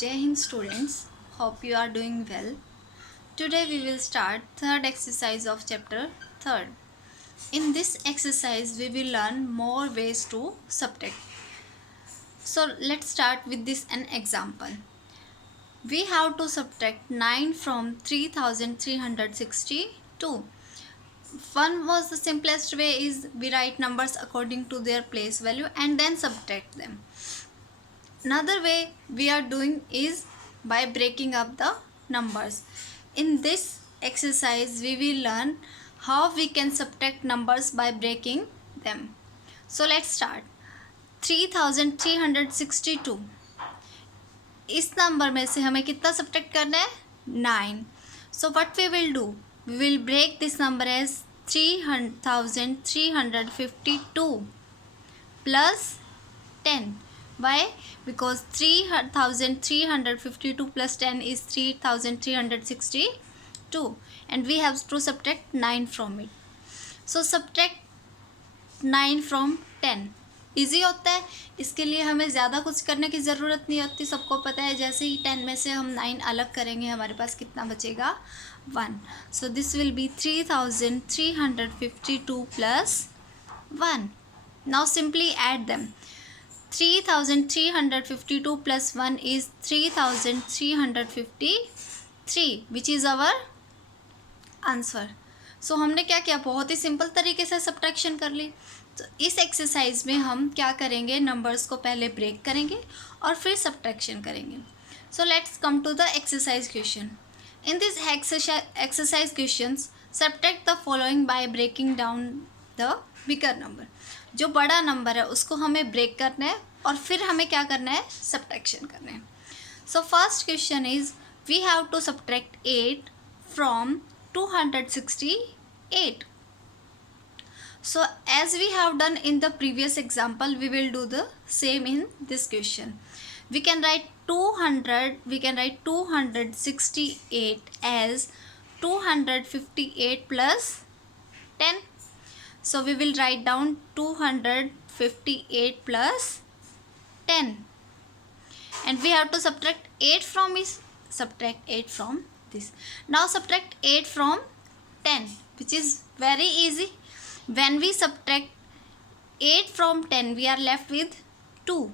Jai Hind students, hope you are doing well. Today we will start third exercise of chapter 3rd. In this exercise we will learn more ways to subtract. So let's start with this an example. We have to subtract 9 from 3362. One was the simplest way is we write numbers according to their place value and then subtract them. Another way we are doing is by breaking up the numbers. In this exercise we will learn how we can subtract numbers by breaking them. So let's start. 3362 इस number में से हमें कितना subtract करना है 9. So what we will do, we will break this number as 3352 plus 10. Why? Because 3352 plus 10 is 3362 and we have to subtract 9 from it. So subtract 9 from 10. Easy होता है, इसके लिए हमें ज़्यादा कुछ करने की ज़रूरत नहीं होती. सबको पता है जैसे ही 10 में से हम 9 अलग करेंगे हमारे पास कितना बचेगा 1. So this will be 3352 plus 1. Now simply add them. 3352 plus 1 is 3353 which is our answer. So हमने क्या किया, बहुत ही सिंपल तरीके से सब्ट्रैक्शन कर ली. तो इस एक्सरसाइज में हम क्या करेंगे, नंबर्स को पहले ब्रेक करेंगे और फिर सब्ट्रैक्शन करेंगे. So let's come to the exercise question. In this exercise questions subtract the following by breaking down the bigger number. जो बड़ा नंबर है उसको हमें ब्रेक करना है और फिर हमें क्या करना है, सब्ट्रैक्शन करना है. So first question is we have to subtract 8 from 268. So as we have done in the previous example, we will do the same in this question. We can write 268 as 258 plus 10. So we will write down 258 plus 10 and we have to subtract 8 from this. Subtract 8 from this. Now subtract 8 from 10, which is very easy. When we subtract 8 from 10, we are left with 2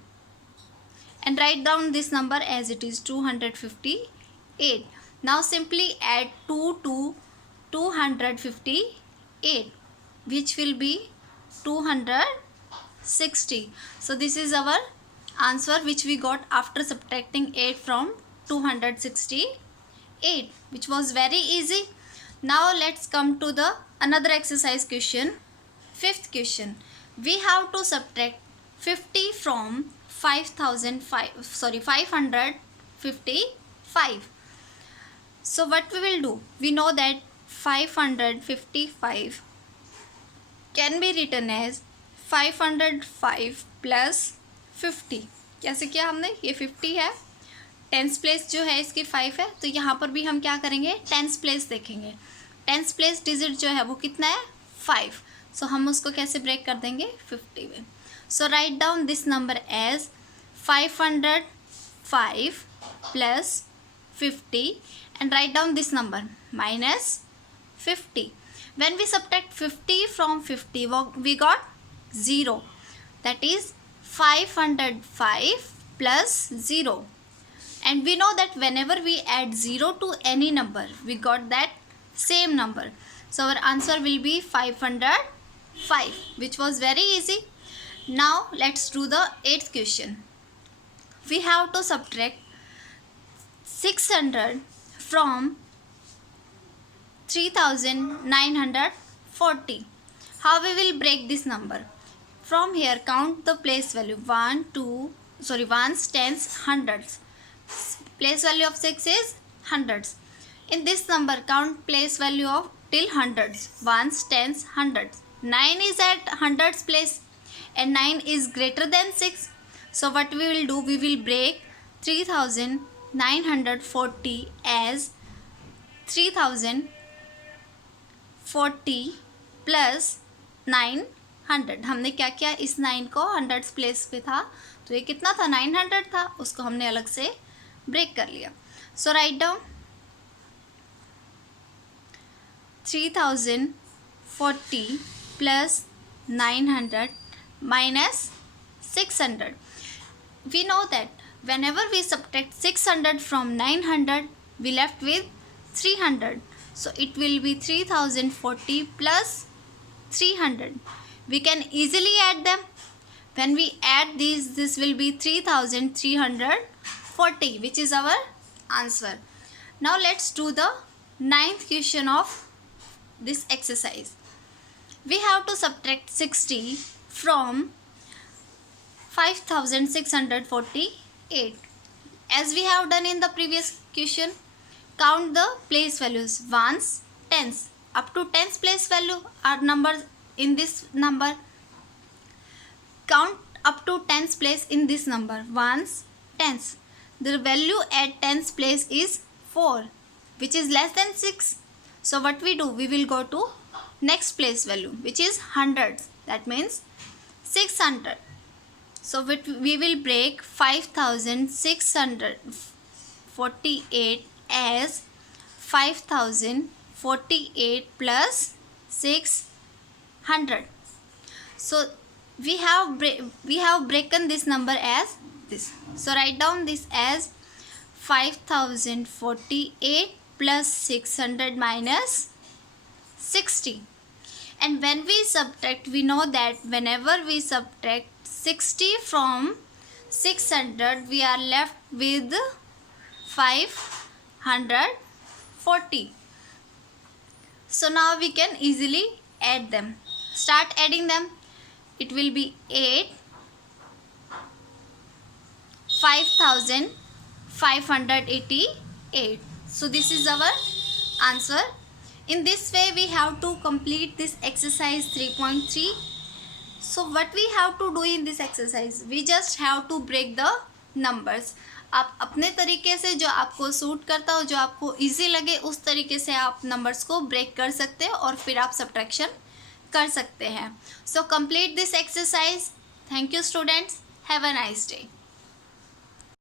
and write down this number as it is 258. Now simply add 2 to 258, which will be 260. So this is our answer which we got after subtracting 8 from 268, which was very easy. Now let's come to the another exercise question. Fifth question, we have to subtract 50 from 555. So what we will do, we know that 555 can be written as 505 plus 50. कैसे किया हमने, ये 50 है, tens place जो है इसकी 5 है, तो यहाँ पर भी हम क्या करेंगे, टेंस प्लेस देखेंगे. टेंस प्लेस डिजिट जो है वो कितना है 5. सो हम उसको कैसे ब्रेक कर देंगे 50 में. So write down this number as 505 plus 50 and write down this number minus 50. When we subtract 50 from 50, we got 0. That is 505 plus 0. And we know that whenever we add 0 to any number, we got that same number. So our answer will be 505, which was very easy. Now let's do the 8th question. We have to subtract 600 from 3940. How we will break this number? From here count the place value, ones, tens, hundreds. Place value of 6 is hundreds. In this number count place value of till hundreds, ones, tens, hundreds. 9 is at hundreds place and 9 is greater than 6. So what we will do, we will break 3940 as 3040 plus 900. हमने क्या किया, इस 9 को hundreds place पे था तो ये कितना था 900 था, उसको हमने अलग से ब्रेक कर लिया. सो write down 3040 plus 900 minus 600. We know that whenever we subtract 600 from 900, we left with 300. So it will be 3040 plus 300. We can easily add them. When we add these, this will be 3340, which is our answer. Now let's do the ninth question of this exercise. We have to subtract 60 from 5648. As we have done in the previous question, count the place values, ones, tens. Up to tens place value are numbers in this number. Count up to tens place in this number, ones, tens. The value at tens place is 4, which is less than 6. So what we do, we will go to next place value, which is hundreds. That means 600. So we will break 5648 as 5048 plus 600. So we have broken this number as this. So write down this as 5048 plus 600 minus 60. And when we subtract, we know that whenever we subtract 60 from 600, we are left with 540. So now we can easily add them. Start adding them. It will be 8, 5588. So this is our answer. In this way we have to complete this exercise 3.3. So what we have to do in this exercise, we just have to break the numbers. आप अपने तरीके से जो आपको suit करता हो, जो आपको इजी लगे, उस तरीके से आप नंबर्स को ब्रेक कर सकते हो और फिर आप सब्ट्रैक्शन कर सकते हैं. So complete this exercise. Thank you students. Have a nice day.